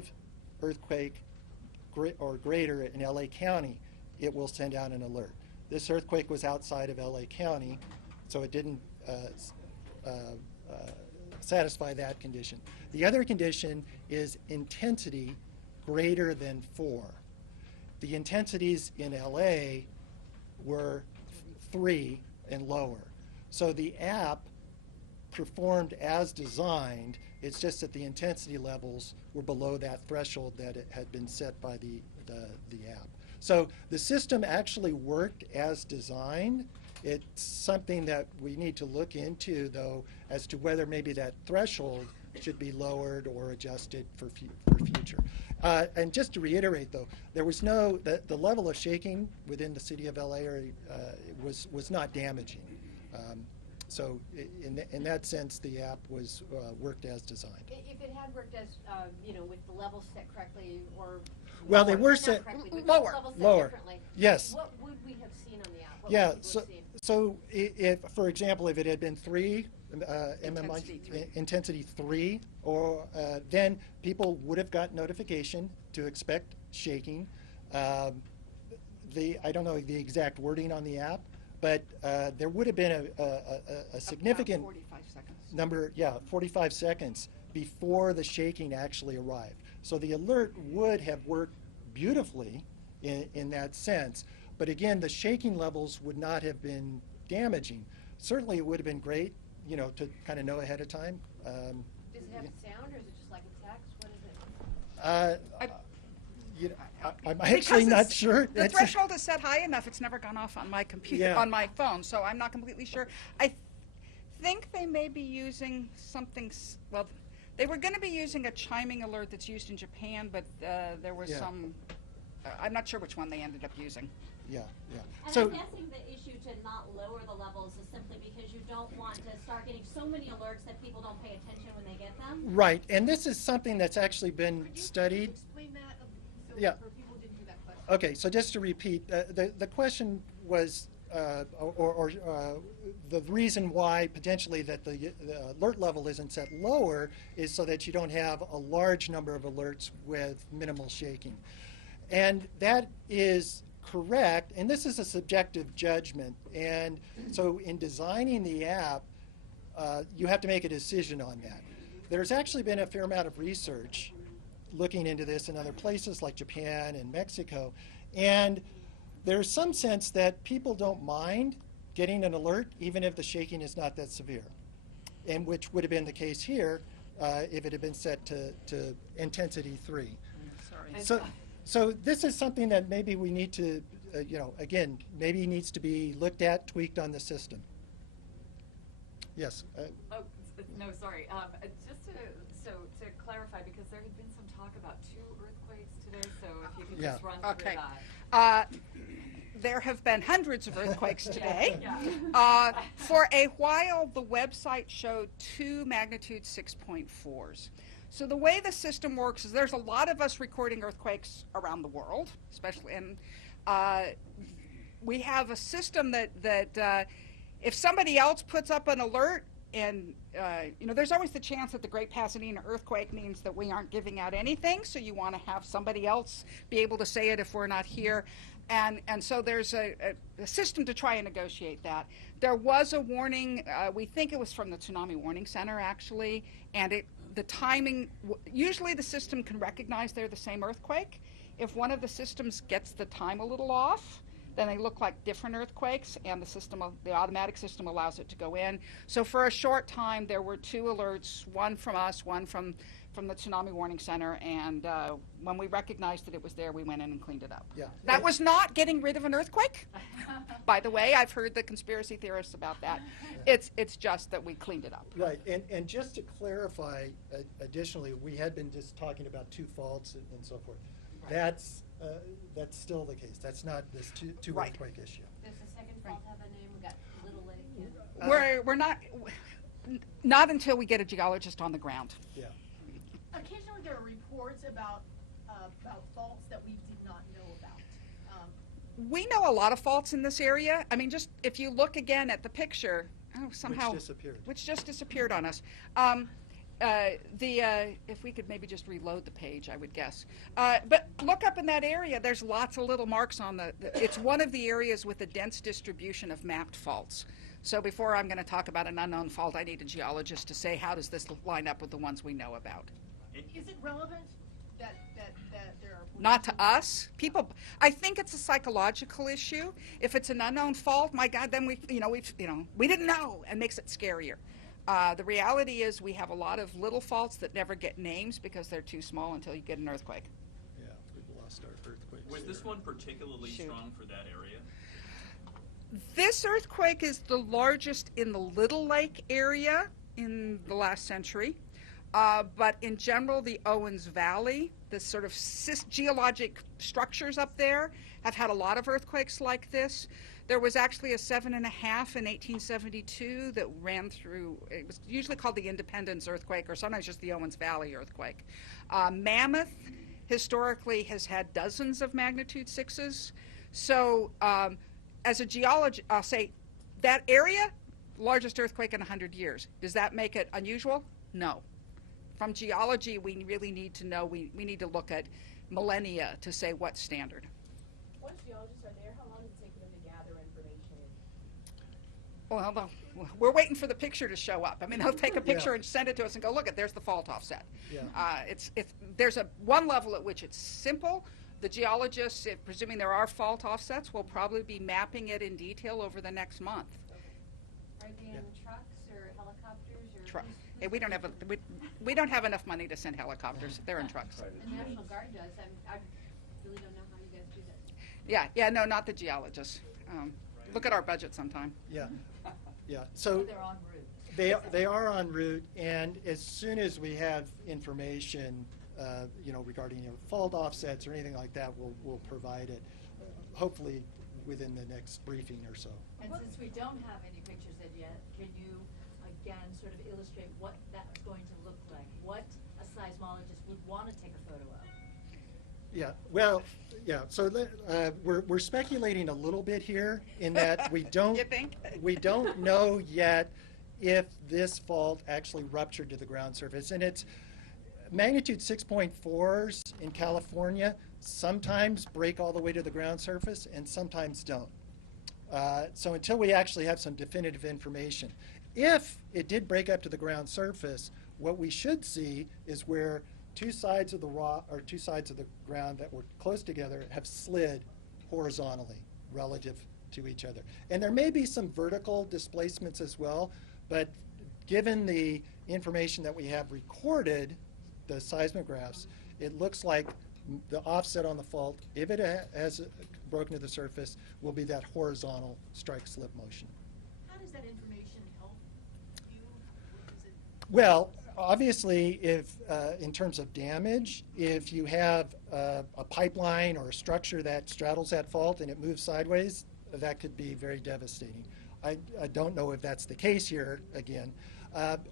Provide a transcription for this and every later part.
5 earthquake or greater in LA County, it will send out an alert. This earthquake was outside of LA County, so it didn't satisfy that condition. The other condition is intensity greater than 4. The intensities in LA were 3 and lower. So the app performed as designed. It's just that the intensity levels were below that threshold that it had been set by the app. So the system actually worked as designed. It's something that we need to look into, though, as to whether maybe that threshold should be lowered or adjusted for future. And just to reiterate, though, there was no, the level of shaking within the city of LA was not damaging. So in that sense, the app was worked as designed. If it had worked as, with the levels set correctly, or well, they were set lower. Yes. What would we have seen on the app? What yeah. would So if, for example, if it had been 3 intensity 3, or then people would have got notification to expect shaking. I don't know the exact wording on the app, but there would have been a significant 45 seconds. number, 45 seconds before the shaking actually arrived. So the alert would have worked beautifully in that sense. But again, the shaking levels would not have been damaging. Certainly it would have been great, to kind of know ahead of time. Does it have sound, or is it just like a text? What is it? I'm actually not sure. The threshold is set high enough, it's never gone off on my computer, on my phone, so I'm not completely sure. I think they may be using something, well, they were going to be using a chiming alert that's used in Japan, but there was some, I'm not sure which one they ended up using. Yeah. And So, I'm guessing the issue to not lower the levels is simply because you don't want to start getting so many alerts that people don't pay attention when they get them. right, and this is something that's actually been studied. Explain that so for people who didn't hear that question. Okay, so just to repeat, the question was, the reason why potentially that the alert level isn't set lower is so that you don't have a large number of alerts with minimal shaking. And that is correct, and this is a subjective judgment. And so in designing the app, you have to make a decision on that. There's actually been a fair amount of research looking into this in other places like Japan and Mexico, and there's some sense that people don't mind getting an alert even if the shaking is not that severe, and which would have been the case here if it had been set to intensity 3. Sorry. So this is something that maybe we need to, again, maybe needs to be looked at, tweaked on the system. Yes. No, sorry. Just to clarify, because there had been some talk about 2 earthquakes today, so if you could just run through that. There have been hundreds of earthquakes today. Yeah. For a while, the website showed 2 magnitude 6.4s. So the way the system works is there's a lot of us recording earthquakes around the world, especially, and we have a system that if somebody else puts up an alert, and there's always the chance that the Great Pasadena earthquake means that we aren't giving out anything, so you want to have somebody else be able to say it if we're not here. And so there's a system to try and negotiate that. There was a warning, we think it was from the Tsunami Warning Center actually, and the timing, usually the system can recognize they're the same earthquake. If one of the systems gets the time a little off, then they look like different earthquakes, and the automatic system allows it to go in. So for a short time, there were 2 alerts, one from us, one from the Tsunami Warning Center, and when we recognized that it was there, we went in and cleaned it up. Yeah. That was not getting rid of an earthquake. By the way, I've heard the conspiracy theorists about that. It's just that we cleaned it up. Right, and just to clarify, additionally, we had been just talking about 2 faults and so forth. Right. That's still the case. That's not this two Right. earthquake issue. Does the second fault have a name? We got Little Lake. We're not until we get a geologist on the ground. Yeah. Occasionally there are reports about faults that we did not know about. We know a lot of faults in this area. I mean, just if you look again at the picture, somehow Which disappeared. Which just disappeared on us. If we could maybe just reload the page, I would guess. But look up in that area, there's lots of little marks on it's one of the areas with a dense distribution of mapped faults. So before I'm going to talk about an unknown fault, I need a geologist to say, how does this line up with the ones we know about? Is it relevant that there are? Not to us. People, I think it's a psychological issue. If it's an unknown fault, my God, then we didn't know, and makes it scarier. The reality is we have a lot of little faults that never get names because they're too small until you get an earthquake. Yeah, we've lost our earthquakes. Was this one particularly strong for that area? This earthquake is the largest in the Little Lake area in the last century. But in general, the Owens Valley, the sort of geologic structures up there, have had a lot of earthquakes like this. There was actually a 7.5 in 1872 that ran through, it was usually called the Independence earthquake, or sometimes just the Owens Valley earthquake. Mammoth historically has had dozens of magnitude 6s. So as a geologist, I'll say that area, largest earthquake in 100 years. Does that make it unusual? No. From geology, we really need to know, we need to look at millennia to say what's standard. Once geologists are there, how long does it take them to gather information? Well, we're waiting for the picture to show up. I mean, they'll take a picture and send it to us and go, look, there's the fault offset. Yeah. There's one level at which it's simple. The geologists, presuming there are fault offsets, will probably be mapping it in detail over the next month. Are they in trucks or helicopters or? Hey, we don't have enough money to send helicopters. They're in trucks. The National Guard does. I really don't know how you guys do that. Yeah, no, not the geologists. Look at our budget sometime. Yeah, yeah. So They're en route. they are en route, and as soon as we have information, regarding fault offsets or anything like that, we'll provide it. Hopefully within the next briefing or so. And since we don't have any pictures of it yet, can you again sort of illustrate what that's going to look like? What a seismologist would want to take a photo of? Yeah, well, yeah, so we're speculating a little bit here in that we don't, You think? we don't know yet if this fault actually ruptured to the ground surface. And it's magnitude 6.4s in California sometimes break all the way to the ground surface and sometimes don't. So until we actually have some definitive information, if it did break up to the ground surface, what we should see is where two sides of the rock or two sides of the ground that were close together have slid horizontally relative to each other. And there may be some vertical displacements as well, but given the information that we have recorded, the seismographs, it looks like the offset on the fault, if it has broken to the surface, will be that horizontal strike slip motion. How does that information help you? Is it? Well, obviously, if in terms of damage, if you have a pipeline or a structure that straddles that fault and it moves sideways, that could be very devastating. I don't know if that's the case here again.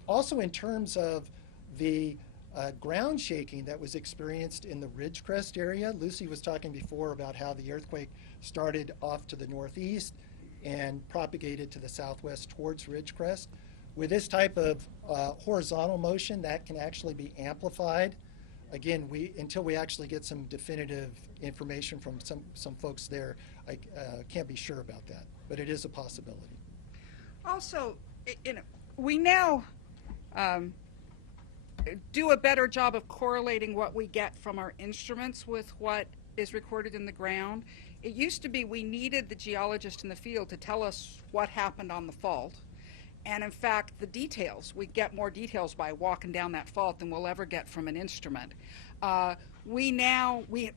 Also, in terms of the ground shaking that was experienced in the Ridgecrest area, Lucy was talking before about how the earthquake started off to the northeast and propagated to the southwest towards Ridgecrest. With this type of horizontal motion, that can actually be amplified. Again, until we actually get some definitive information from some folks there, I can't be sure about that, but it is a possibility. Also, we now do a better job of correlating what we get from our instruments with what is recorded in the ground. It used to be we needed the geologist in the field to tell us what happened on the fault. And in fact, the details, we get more details by walking down that fault than we'll ever get from an instrument. We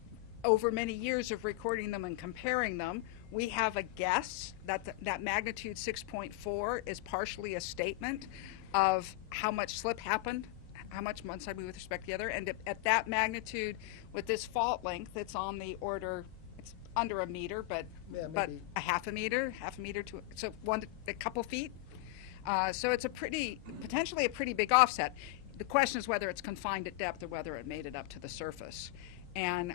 over many years of recording them and comparing them, we have a guess that that magnitude 6.4 is partially a statement of how much slip happened, how much one side moved with respect to the other, and at that magnitude, with this fault length, it's on the order, it's under a meter, but a half a meter to, so a couple feet. So it's potentially a pretty big offset. The question is whether it's confined at depth or whether it made it up to the surface. And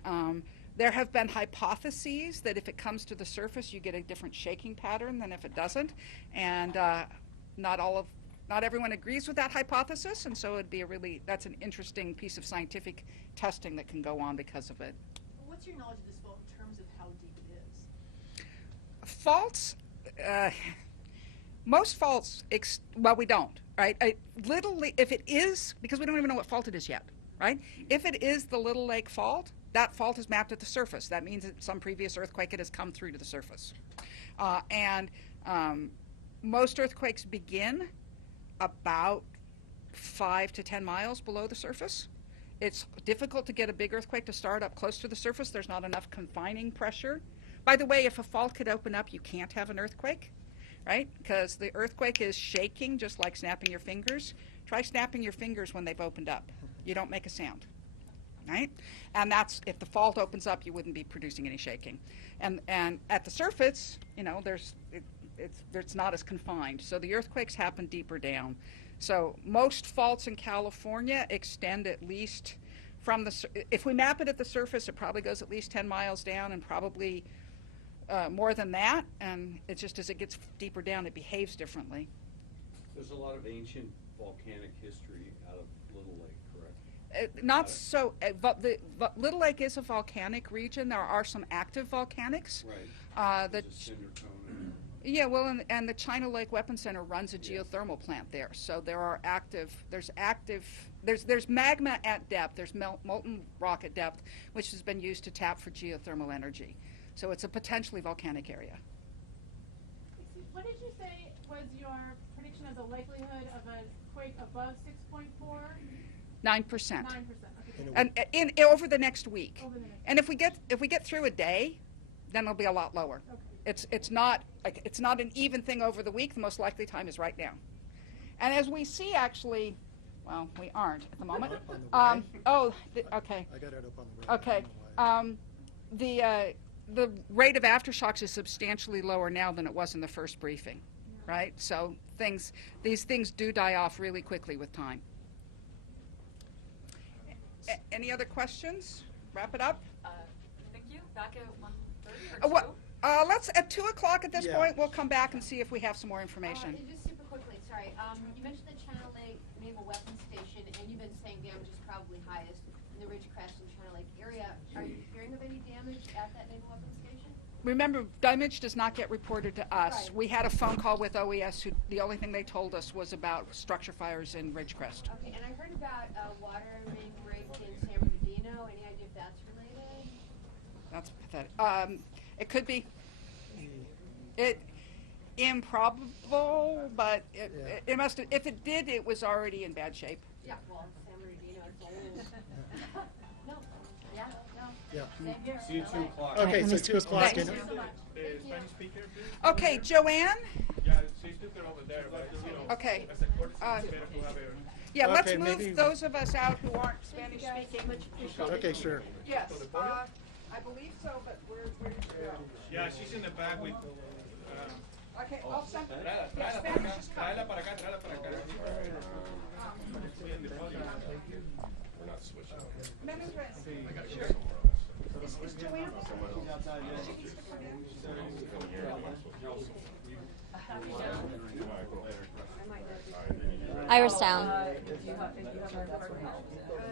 there have been hypotheses that if it comes to the surface, you get a different shaking pattern than if it doesn't. And not all of not everyone agrees with that hypothesis, and so it'd be that's an interesting piece of scientific testing that can go on because of it. What's your knowledge of this fault in terms of how deep it is? Faults, most faults, well, we don't, right? If it is, because we don't even know what fault it is yet, right? If it is the Little Lake fault, that fault is mapped at the surface. That means that some previous earthquake it has come through to the surface. Most earthquakes begin about 5 to 10 miles below the surface. It's difficult to get a big earthquake to start up close to the surface. There's not enough confining pressure. By the way, if a fault could open up, you can't have an earthquake, right? Because the earthquake is shaking just like snapping your fingers. Try snapping your fingers when they've opened up. You don't make a sound, right? And that's, if the fault opens up, you wouldn't be producing any shaking. And at the surface, you know, it's not as confined. So the earthquakes happen deeper down. So most faults in California extend at least from if we map it at the surface, it probably goes at least 10 miles down and probably more than that. And it's just as it gets deeper down, it behaves differently. There's a lot of ancient volcanic history out of Little Lake, correct? Not so, but Little Lake is a volcanic region. There are some active volcanics. Right. There's a cinder cone. Yeah, well, and the China Lake Weapons Center runs a geothermal plant there. So there's magma at depth. There's molten rock at depth, which has been used to tap for geothermal energy. So it's a potentially volcanic area. What did you say was your prediction of the likelihood of a quake above 6.4? 9%. 9%. Okay. And over the next week. And if we get through a day, then it'll be a lot lower. Okay. It's not an even thing over the week. The most likely time is right now. And as we see, actually, well, we aren't at the moment. Okay. Okay. I got it up on the radar. Okay. I don't know why. The rate of aftershocks is substantially lower now than it was in the first briefing, right? So these things do die off really quickly with time. Any other questions? Wrap it up. Thank you. Back at 1:30 or 2? Let's at 2 o'clock at this Yeah. point. We'll come back and see if we have some more information. And just super quickly, sorry, you mentioned the China Lake Naval Weapons Station, and you've been saying damage is probably highest in the Ridgecrest and China Lake area. Are you hearing of any damage at that Naval Weapons Station? Remember, damage does not get reported to us. Right. We had a phone call with OES, who the only thing they told us was about structure fires in Ridgecrest. Okay, and I heard about water being breaked in San Bernardino. Any idea if that's related? That's pathetic. It could be. Improbable, but it must have, if it did, it was already in bad shape. Yeah, well, San Bernardino is old. No, yeah, no. Yeah. Same here. See you at 2 o'clock. Okay, so 2 o'clock. Thanks. and- Spanish speaker, please? Okay, Joanne? Yeah, she took it over there, but, you know, Okay. as a courtesy, it's better to have a... Yeah, let's Okay, move maybe- those of us out who aren't Spanish speaking. Okay, sure. Yes, I believe so, but where did you go? Yeah, she's in the back with... Okay, I'll send. Tráela Yeah, para acá, Spanish is coming. tráela para acá, tráela para acá. Menendez. Sure. Is Joanne? She needs to come in. Iris down.